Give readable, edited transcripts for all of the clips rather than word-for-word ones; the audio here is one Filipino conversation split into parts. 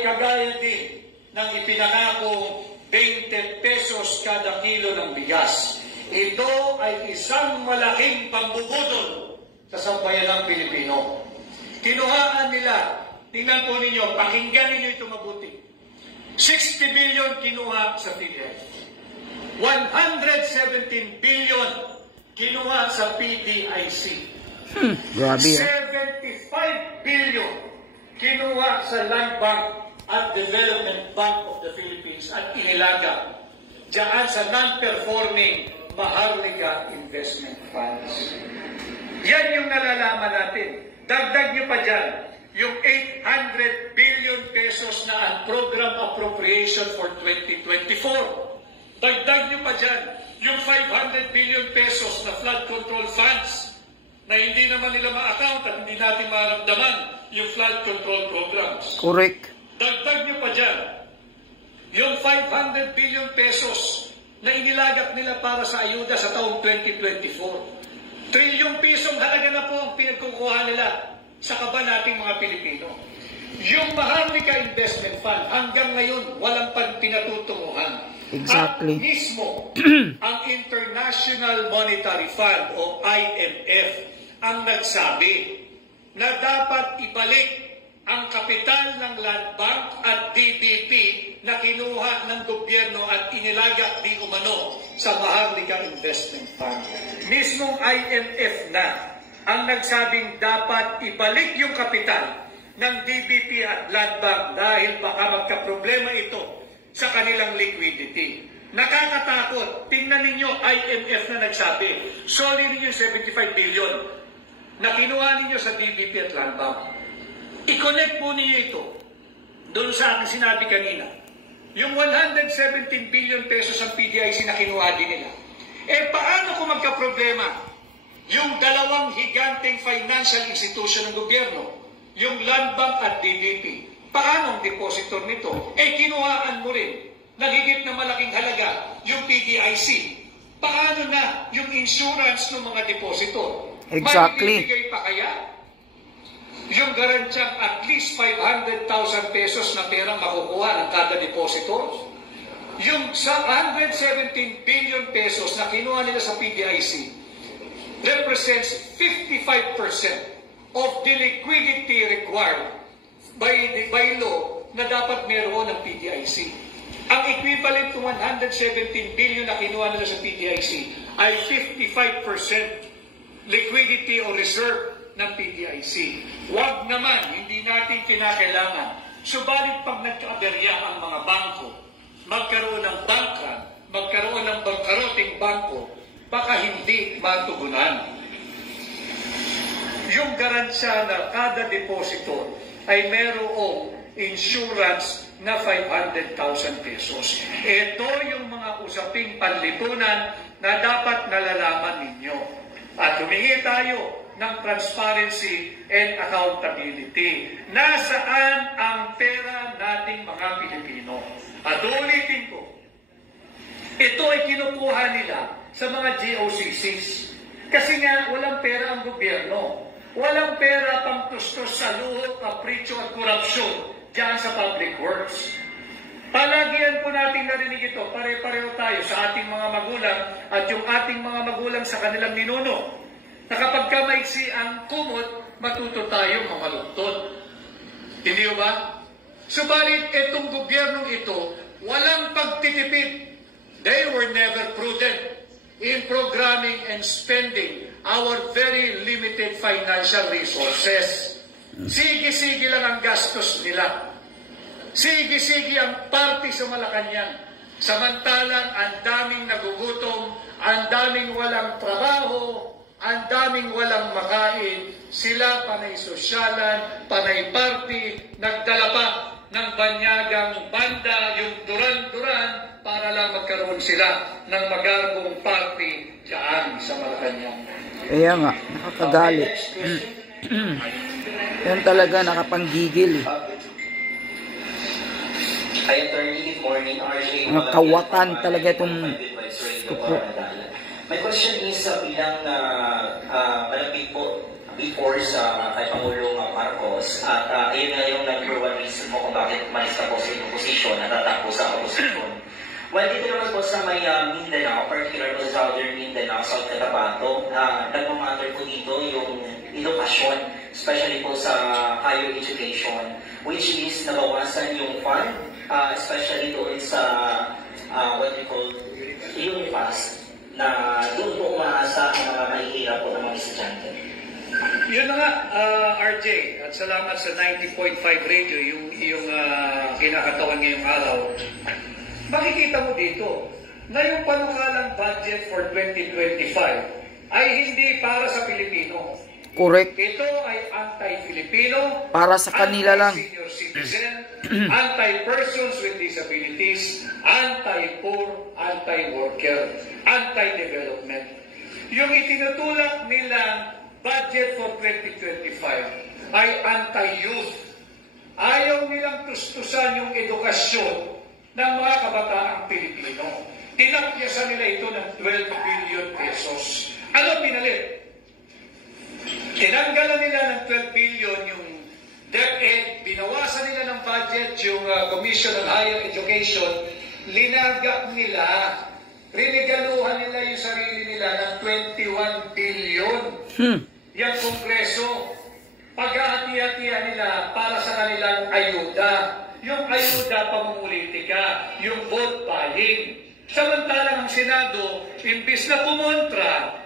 ay kagaya din ng ipinangakong 20 pesos kada kilo ng bigas. Ito ay isang malaking pambubudol sa sambayanang Pilipino. Kinuhaan nila, tingnan po ninyo, pakinggan ninyo ito mabuti. 60 billion kinuha sa PDEF. 117 billion kinuha sa PDIC. Grabe. 75 billion kinuha sa Land Bank at Development Bank of the Philippines at inilaga diyan sa non-performing Maharlika Investment Funds. Yan yung nalalaman natin. Dagdag nyo pa dyan, yung 800 billion pesos na program appropriation for 2024. Dagdag nyo pa dyan, yung 500 billion pesos na flood control funds na hindi naman nila ma-account at hindi natin maramdaman yung flood control programs. Correct. Dagdag nyo pa dyan, yung 500 billion pesos na inilagak nila para sa ayuda sa taong 2024. Trilyong pisong halaga na po ang pinagkukuha nila sa kaba nating mga Pilipino. Yung Maharlika Investment Fund hanggang ngayon walang pinatutunguhan. Exactly. At mismo ang International Monetary Fund o IMF ang nagsabi na dapat ibalik ang kapital ng Land Bank at DBP na kinuha ng gobyerno at inilagak di umano sa Maharlika Investment Fund. Mismong IMF na ang nagsabing dapat ibalik yung kapital ng DBP at Land Bank dahil baka magkaproblema ito sa kanilang liquidity. Nakakatakot. Tingnan ninyo, IMF na nagsabi. Solid ninyo 75 billion na kinuha ninyo sa DBP at Land Bank. I-connect po ninyo ito doon sa aking sinabi kanina. Yung 117 billion pesos ang PDIC na kinuha din nila. Eh paano kung magka-problema yung dalawang higanteng financial institution ng gobyerno, yung Land Bank at DBP? Paano ang depositor nito? Eh kinuhaan mo rin ng higit na malaking halaga yung PDIC. Paano na yung insurance ng mga depositor? Exactly. Magbibigay pa kaya yung garantyang at least 500,000 pesos na perang makukuha ng kada depositor? Yung sa 117 billion pesos na kinuha nila sa PDIC represents 55% of the liquidity required by law na dapat meron ng PDIC. Ang equivalent to 117 billion na kinuha nila sa PDIC ay 55% liquidity o reserve ng PDIC. Huwag naman, hindi natin kinakailangan. Subalit pag nagkaaberya ang mga bangko, magkaroon ng bank run, magkaroon ng bangkaroting bangko, baka hindi matugunan. Yung garansya na kada depositor ay merong insurance na 500,000 pesos. Ito yung mga usaping panlipunan na dapat nalalaman ninyo. At humingi tayo ng transparency and accountability. Nasaan ang pera nating mga Pilipino? At ulitin ko, ito ay kinukuha nila sa mga GOCCs. Kasi nga, walang pera ang gobyerno. Walang pera pang tustos sa luho, kapritsyo at korupsyon dyan sa public works. Palagian po natin narinig ito, pare-pareho tayo sa ating mga magulang at yung ating mga magulang sa kanilang ninuno. Na kapag kamaiksi ang kumot, matuto tayo mamaluktot. Hindi ba? Subalit, itong gobyernong ito, walang pagtitipid. They were never prudent in programming and spending our very limited financial resources. Sige-sige lang ang gastos nila. Sige-sige ang party sa Malacanang. Samantalang ang daming nagugutom, ang daming walang trabaho, ang daming walang makain, sila panay sosyalan, panay party, nagdala pa ng banyagang banda, yung duran-duran, para lang magkaroon sila ng magarbong party dyan sa Malacanang. Kaya nga, nakakagalit. Yan talaga nakapanggigil eh. Hi, Attorney. Good morning, RJ. Nakawatan talaga itong My question is bilang malapit po before sa kay Pangulong Marcos at ayun nga yung number one reason reason mo kung bakit malis ka po sa inyong posisyon, natatakbo sa oposisyon. Well, dito naman po sa may Mindanao, particular po sa Southern Mindanao, South Cotabato, nagmamatter po dito yung edukasyon, especially po sa higher education, which is nabawasan yung fund, especially doon sa what we call Unifast, na doon po umaasa ang mga mahihirap po ng mga estudyante. Yun na nga, RJ, at salamat sa 90.5 radio, yung kinakatawan ngayong araw. Makikita mo dito na yung panukalang budget for 2025 ay hindi para sa Pilipino. Correct. Ito ay anti-Filipino, Para sa kanila lang. anti-senior citizen, anti-persons with disabilities, anti-poor, anti-worker, anti-development. Yung itinutulak nilang budget for 2025 ay anti-youth. Ayaw nilang tustusan yung edukasyon ng mga kabataang Pilipino. Tinakyasan nila ito ng 12 billion pesos. Ano pinalit? Tinanggalan nila ng 12 billion yung DepEd, binawasan nila ng budget yung Commission on Higher Education, linagak nila, rinigaluhan nila yung sarili nila ng 21 billion. Yung Kongreso, paghahati-hatihan nila para sa kanilang ayuda. Yung ayuda pamumulitika, yung vote buying. Samantalang ang Senado, imbis na pumontra,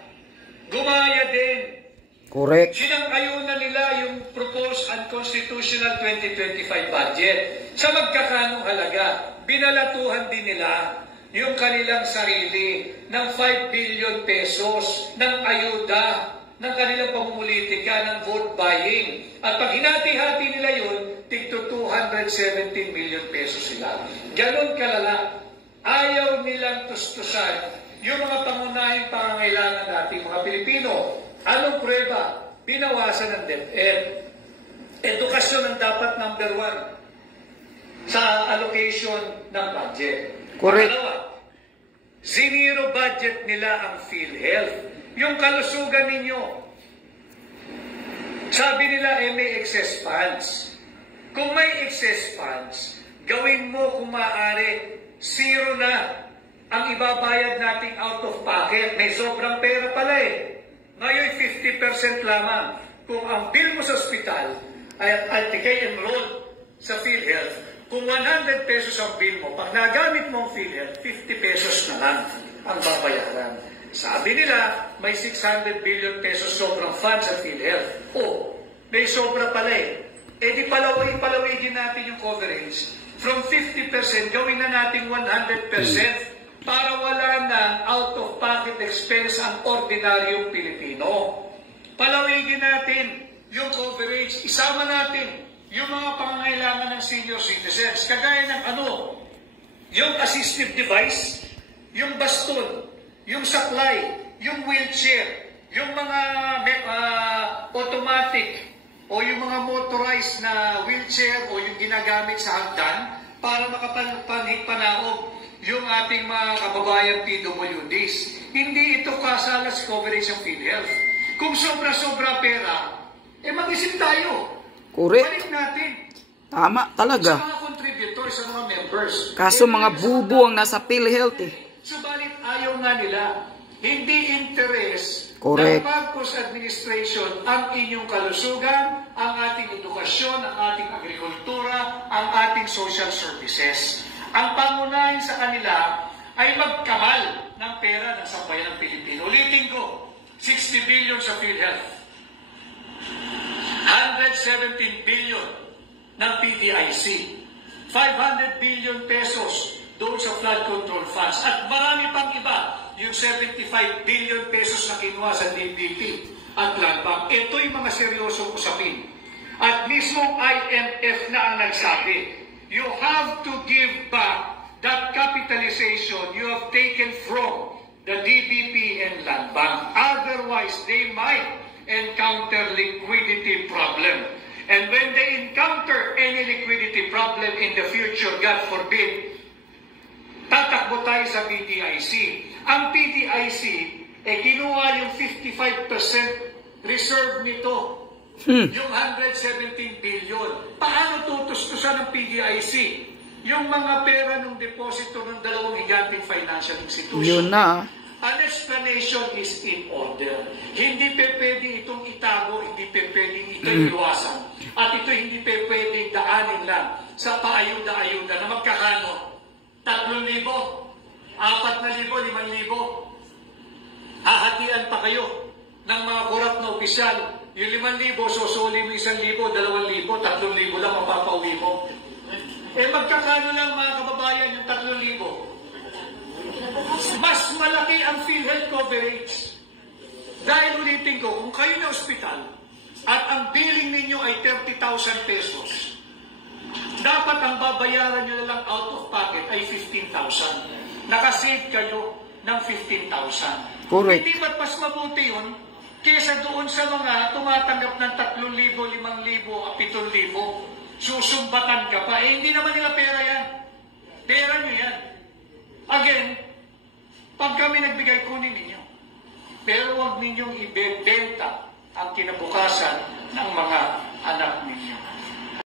gumaya din. Correct. Sinang-ayunan nila yung proposed unconstitutional 2025 budget. Sa magkakanong halaga, binalatuhan din nila yung kanilang sarili ng 5 billion pesos ng ayuda ng kanilang pamumulitika ng vote buying. At pag hinati-hati nila yun, tigto 217 million pesos sila. Ganon kalala. Ayaw nilang tustusan yung mga pangunahing pangangailangan nating mga Pilipino. Anong prueba? Binawasan ng DepEd. Edukasyon ang dapat number 1 sa allocation ng budget. Correct. Pangalawa, ziniro budget nila ang PhilHealth. Yung kalusugan ninyo. Sabi nila may excess funds. Kung may excess funds, gawin mo kung maaari, zero na ang ibabayad nating out of pocket. May sobrang pera pala eh. Ngayon 50% lamang. Kung ang bill mo sa ospital ay kay enrolled sa PhilHealth, kung 100 pesos ang bill mo, pag nagamit mo ang PhilHealth, 50 pesos na lang ang babayaran. Sabi nila, may 600 billion pesos sobrang funds sa PhilHealth. Oh, may sobra pala eh. Eh di palawigin natin yung coverage. From 50%, gawin na natin 100% para wala na out-of-pocket expense ang ordinaryong Pilipino. Palawigin natin yung coverage. Isama natin yung mga pangangailangan ng senior citizens. Kagaya ng yung assistive device, yung baston, yung saklay, yung wheelchair, yung mga automatic o yung mga motorized na wheelchair o yung ginagamit sa hagdan para makapanhig-panaog yung ating mga kababayan PWDs. Hindi ito kasalas coverage ng PhilHealth. Kung sobra-sobra pera, mag-isip tayo. Correct. Balik natin. Tama Sa talaga. mga contributors, sa mga members. Kaso mga bubo ang nasa PhilHealth eh. Subalit ayaw nga nila. Hindi interest Correct. ng Marcos administration ang inyong kalusugan, ang ating edukasyon, ang ating agrikultura, ang ating social services. Ang pangunahin sa kanila ay magkamal ng pera ng sambayan ng Pilipino. Ulitin ko, 60 billion sa PhilHealth, 117 billion ng PDIC, 500 billion pesos doon sa flood control funds, at marami pang iba, yung 75 billion pesos na kinuha sa DBP at Land Bank. Ito'y mga seryosong usapin. At mismong IMF na ang nagsabi, you have to give back that capitalization you have taken from the DBP and Land Bank. Otherwise, they might encounter liquidity problem. And when they encounter any liquidity problem in the future, God forbid, tatakbo tayo sa PDIC. Ang PDIC, kinuha yung 55% reserve nito Yung 117 billion. Paano tutustusan ng PDIC yung mga pera ng deposito ng dalawang higanteng financial institution? Yun na. An explanation is in order. Hindi pwedeng itong itago, hindi pwedeng ito'y iwasan. At ito hindi pwedeng daanin lang sa paayuda-ayuda na magkakano? 3,000, 4,000, 5,000. Hahatian pa kayo ng mga korap na opisyal. Yung 5,000, susuli mo 1,000, 2,000, 3,000 lang mapapauwi mo. Magkakano lang mga kababayan yung 3,000? Mas malaki ang PhilHealth coverage. Dahil ulitin ko, kung kayo na ospital at ang billing ninyo ay 30,000 pesos, dapat ang babayaran nyo na lang out of pocket ay 15,000. Nakasave kayo ng 15,000. Correct. Hindi ba't mas mabuti yun kesa doon sa mga tumatanggap ng 3,000, 5,000, 7,000, susumbatan ka pa. Hindi naman nila pera yan. Pera nyo yan. Again, pag kami nagbigay, kunin ninyo. Pero huwag ninyong ibebenta ang kinabukasan ng mga anak ninyo.